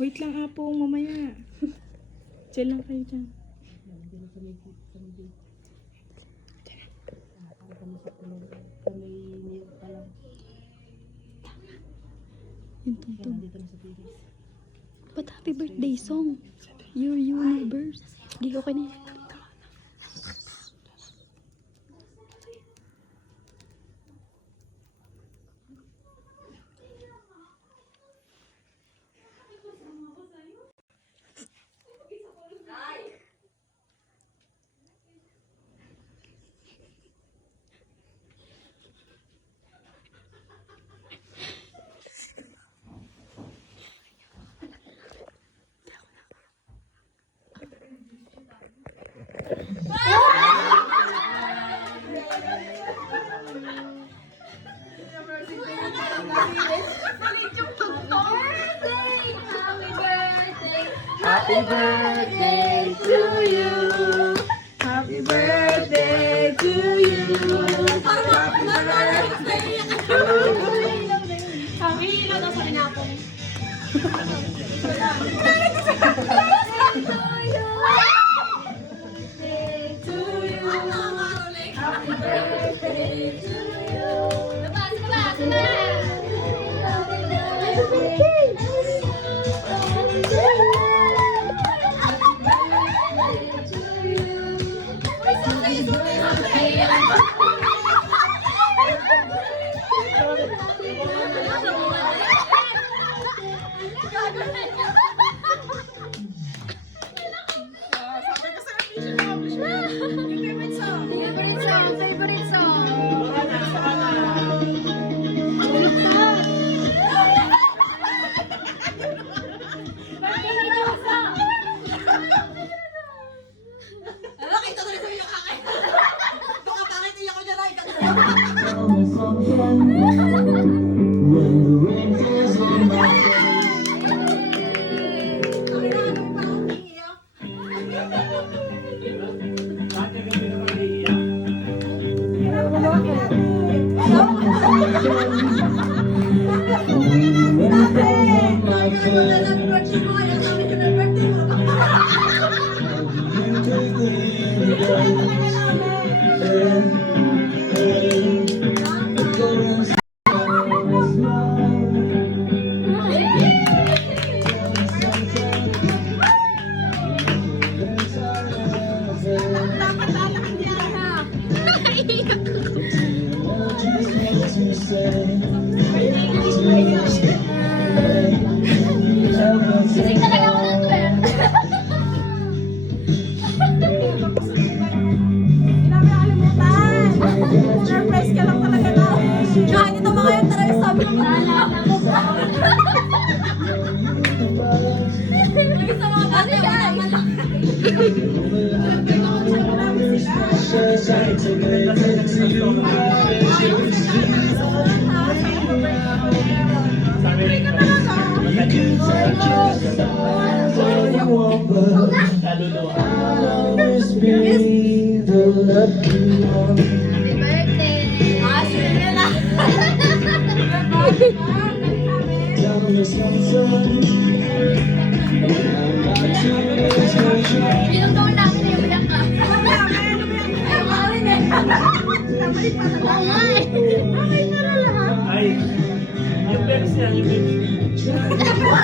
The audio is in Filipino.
Wait lang, Apo, mamaya. Chill lang kayo dyan. Yung tuntun. Ba't happy birthday song? Your universe. Di okay na yan. Happy birthday to you. Happy birthday to you. Happy birthday to you. Kami ilan na sa kinapong. Happy birthday to you. Labas, labas, labas. Favorite song. Sisig talaga ako ng 12. Surprise ka lang talaga na. Kahit ito mga yan talaga sabi ng Naalala ko pa. Magis na mga bata yung malaki. Happy birthday. Ilang taon namin na yung Bianca? Oo nga eh. Ay, yung best yan, yung best.